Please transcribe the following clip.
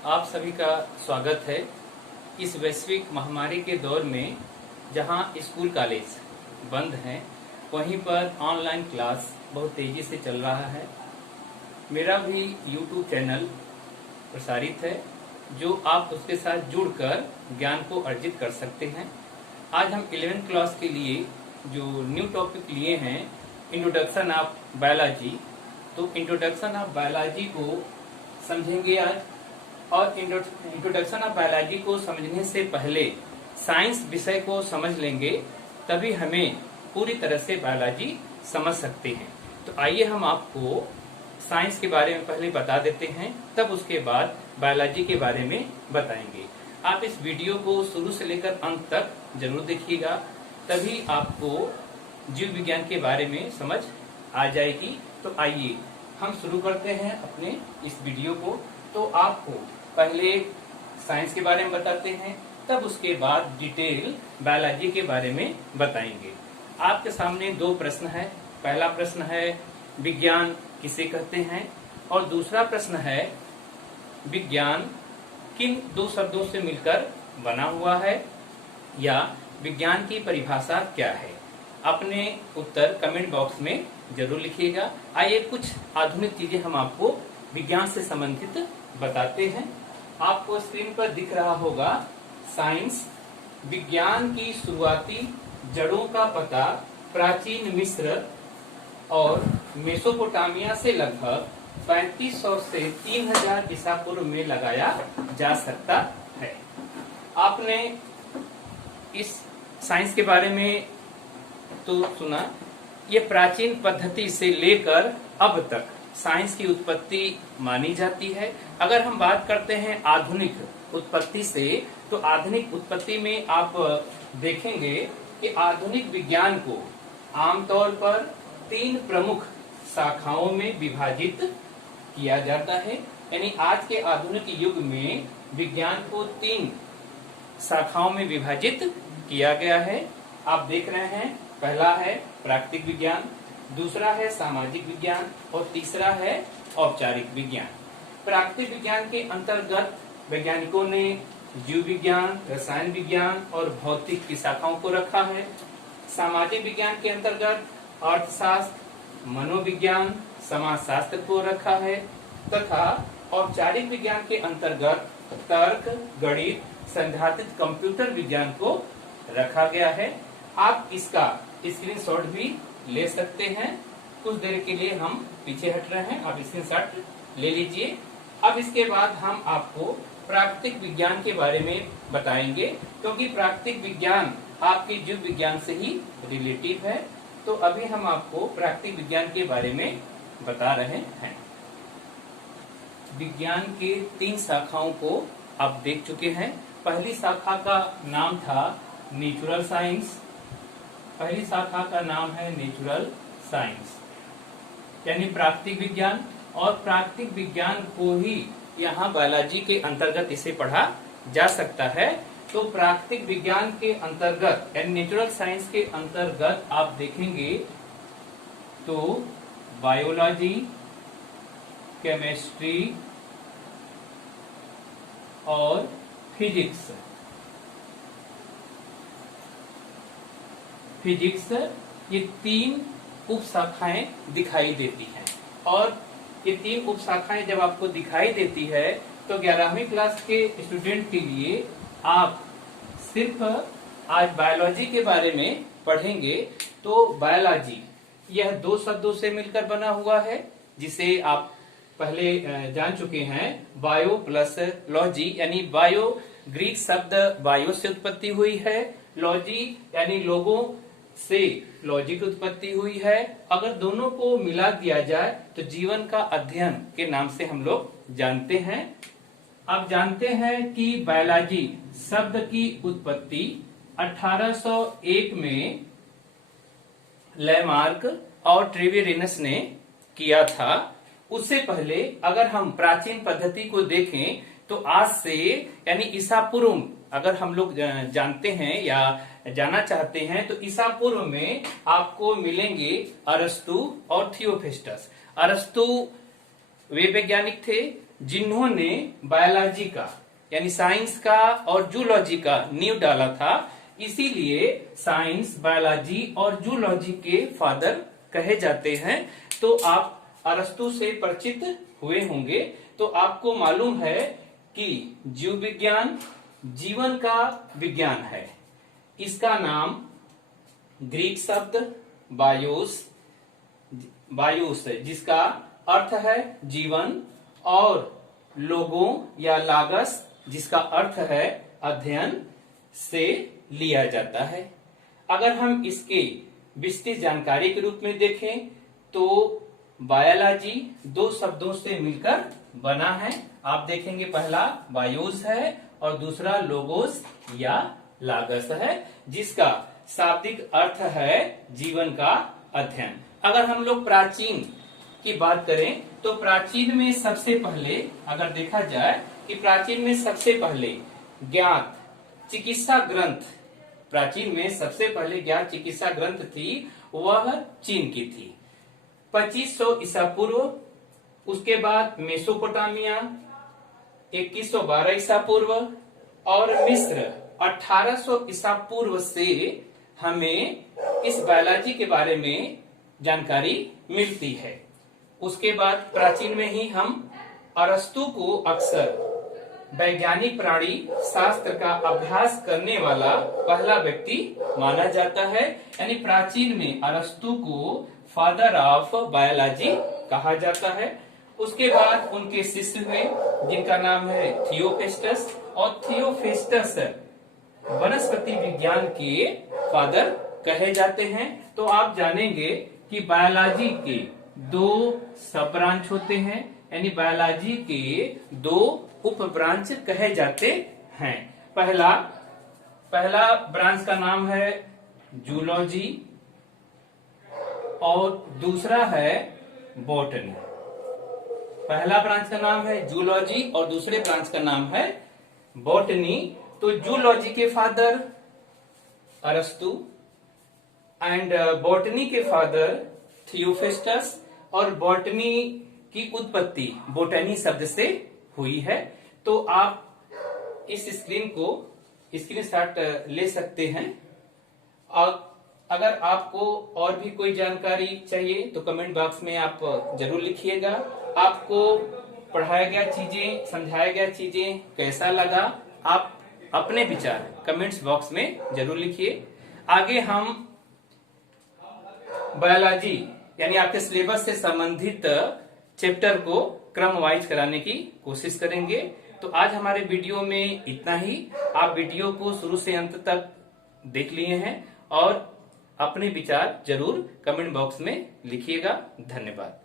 आप सभी का स्वागत है। इस वैश्विक महामारी के दौर में जहां स्कूल कॉलेज बंद हैं, वहीं पर ऑनलाइन क्लास बहुत तेजी से चल रहा है। मेरा भी यूट्यूब चैनल प्रसारित है, जो आप उसके साथ जुड़कर ज्ञान को अर्जित कर सकते हैं। आज हम 11th क्लास के लिए जो न्यू टॉपिक लिए हैं, इंट्रोडक्शन ऑफ बायोलॉजी। तो इंट्रोडक्शन ऑफ बायोलॉजी को समझेंगे आज, और इंट्रोडक्शन ऑफ बायोलॉजी को समझने से पहले साइंस विषय को समझ लेंगे, तभी हमें पूरी तरह से बायोलॉजी समझ सकते हैं। तो आइए हम आपको साइंस के बारे में पहले बता देते हैं, तब उसके बाद बायोलॉजी के बारे में बताएंगे। आप इस वीडियो को शुरू से लेकर अंत तक जरूर देखिएगा, तभी आपको जीव विज्ञान के बारे में समझ आ जाएगी। तो आइए हम शुरू करते हैं अपने इस वीडियो को। तो आपको पहले साइंस के बारे में बताते हैं, तब उसके बाद डिटेल बायोलॉजी के बारे में बताएंगे। आपके सामने दो प्रश्न है। पहला प्रश्न है विज्ञान किसे कहते हैं, और दूसरा प्रश्न है विज्ञान किन दो शब्दों से मिलकर बना हुआ है, या विज्ञान की परिभाषा क्या है। अपने उत्तर कमेंट बॉक्स में जरूर लिखिएगा। आइए कुछ आधुनिक चीजें हम आपको विज्ञान से संबंधित बताते हैं। आपको स्क्रीन पर दिख रहा होगा साइंस, विज्ञान की शुरुआती जड़ों का पता प्राचीन मिस्र और मेसोपोटामिया से लगभग 3500 से 3000 ईसा पूर्व में लगाया जा सकता है। आपने इस साइंस के बारे में तो सुना, ये प्राचीन पद्धति से लेकर अब तक साइंस की उत्पत्ति मानी जाती है। अगर हम बात करते हैं आधुनिक उत्पत्ति से, तो आधुनिक उत्पत्ति में आप देखेंगे कि आधुनिक विज्ञान को आमतौर पर 3 प्रमुख शाखाओं में विभाजित किया जाता है। यानी आज के आधुनिक युग में विज्ञान को 3 शाखाओं में विभाजित किया गया है। आप देख रहे हैं, पहला है प्राकृतिक विज्ञान, दूसरा है सामाजिक विज्ञान, और तीसरा है औपचारिक विज्ञान। प्राकृतिक विज्ञान के अंतर्गत वैज्ञानिकों ने जीव विज्ञान, रसायन विज्ञान और भौतिक की शाखाओं को रखा है। सामाजिक विज्ञान के अंतर्गत अर्थशास्त्र, मनोविज्ञान, समाजशास्त्र को रखा है, तथा औपचारिक विज्ञान के अंतर्गत तर्क, गणित, सैद्धांतिक कंप्यूटर विज्ञान को रखा गया है। आप इसका स्क्रीनशॉट भी ले सकते हैं। कुछ देर के लिए हम पीछे हट रहे हैं, आप स्क्रीनशॉट ले लीजिए। अब इसके बाद हम आपको प्राकृतिक विज्ञान के बारे में बताएंगे, क्योंकि प्राकृतिक विज्ञान आपके जीव विज्ञान से ही रिलेटिव है। तो अभी हम आपको प्राकृतिक विज्ञान के बारे में बता रहे हैं। विज्ञान के 3 शाखाओं को आप देख चुके हैं। पहली शाखा का नाम था नेचुरल साइंस। पहली शाखा का नाम है नेचुरल साइंस, यानी प्राकृतिक विज्ञान, और प्राकृतिक विज्ञान को ही यहाँ बायोलॉजी के अंतर्गत इसे पढ़ा जा सकता है। तो प्राकृतिक विज्ञान के अंतर्गत यानी नेचुरल साइंस के अंतर्गत आप देखेंगे तो बायोलॉजी, केमिस्ट्री और फिजिक्स ये 3 उप शाखाएं दिखाई देती हैं। और ये 3 उप शाखाएं जब आपको दिखाई देती है, तो 11वीं क्लास के स्टूडेंट के लिए आप सिर्फ आज बायोलॉजी के बारे में पढ़ेंगे। तो बायोलॉजी यह 2 शब्दों से मिलकर बना हुआ है, जिसे आप पहले जान चुके हैं, बायो प्लस लॉजी। यानी बायो ग्रीक शब्द बायो से उत्पत्ति हुई है, लॉजी यानी लोगों से लॉजी की उत्पत्ति हुई है। अगर दोनों को मिला दिया जाए तो जीवन का अध्ययन के नाम से हम लोग जानते हैं। आप जानते हैं कि बायोलॉजी शब्द की उत्पत्ति 1801 में लैमार्क और ट्रेवेरिनस ने किया था। उससे पहले अगर हम प्राचीन पद्धति को देखें, तो आज से यानी ईसा पूर्व अगर हम लोग जानते हैं या जाना चाहते हैं, तो ईसा पूर्व में आपको मिलेंगे अरस्तु और थियोफेस्टस। अरस्तु वे वैज्ञानिक थे जिन्होंने बायोलॉजी का यानी साइंस का और जूलॉजी का नींव डाला था, इसीलिए साइंस, बायोलॉजी और जूलॉजी के फादर कहे जाते हैं। तो आप अरस्तु से परिचित हुए होंगे, तो आपको मालूम है कि जीव विज्ञान जीवन का विज्ञान है। इसका नाम ग्रीक शब्द बायोस है, जिसका अर्थ है जीवन, और लोगों या लागस जिसका अर्थ है अध्ययन से लिया जाता है। अगर हम इसके विस्तृत जानकारी के रूप में देखें तो बायोलॉजी दो शब्दों से मिलकर बना है। आप देखेंगे पहला बायोस है और दूसरा लोगोस या लागस है, जिसका शाब्दिक अर्थ है जीवन का अध्ययन। अगर हम लोग प्राचीन की बात करें तो प्राचीन में सबसे पहले अगर देखा जाए कि प्राचीन में सबसे पहले ज्ञात चिकित्सा ग्रंथ, प्राचीन में सबसे पहले ज्ञात चिकित्सा ग्रंथ थी वह चीन की थी 2500 ईसा पूर्व। उसके बाद मेसोपोटामिया 2112 ईसा पूर्व और मिस्र 1800 ईसा पूर्व से हमें इस बायोलॉजी के बारे में जानकारी मिलती है। उसके बाद प्राचीन में ही हम अरस्तु को अक्सर वैज्ञानिक प्राणी शास्त्र का अभ्यास करने वाला पहला व्यक्ति माना जाता है। यानी प्राचीन में अरस्तु को फादर ऑफ बायोलॉजी कहा जाता है। उसके बाद उनके शिष्य हुए जिनका नाम है थियोफेस्टस, और थियोफेस्टस वनस्पति विज्ञान के फादर कहे जाते हैं। तो आप जानेंगे कि बायोलॉजी के दो सब ब्रांच होते हैं, यानी बायोलॉजी के दो उप ब्रांच कहे जाते हैं। पहला ब्रांच का नाम है जूलॉजी और दूसरा है बॉटनी। पहला ब्रांच का नाम है जूलॉजी और दूसरे ब्रांच का नाम है बॉटनी। तो जूलॉजी के फादर अरस्तु एंड बॉटनी के फादर थियोफेस्टस, और बॉटनी की उत्पत्ति बोटनी शब्द से हुई है। तो आप इस स्क्रीन को स्क्रीनशॉट ले सकते हैं। और अगर आपको और भी कोई जानकारी चाहिए तो कमेंट बॉक्स में आप जरूर लिखिएगा। आपको पढ़ाया गया चीजें, समझाया गया चीजें कैसा लगा, आप अपने विचार कमेंट्स बॉक्स में जरूर लिखिए। आगे हम बायोलॉजी यानी आपके सिलेबस से संबंधित चैप्टर को क्रम वाइज कराने की कोशिश करेंगे। तो आज हमारे वीडियो में इतना ही। आप वीडियो को शुरू से अंत तक देख लिए हैं और अपने विचार जरूर कमेंट बॉक्स में लिखिएगा। धन्यवाद।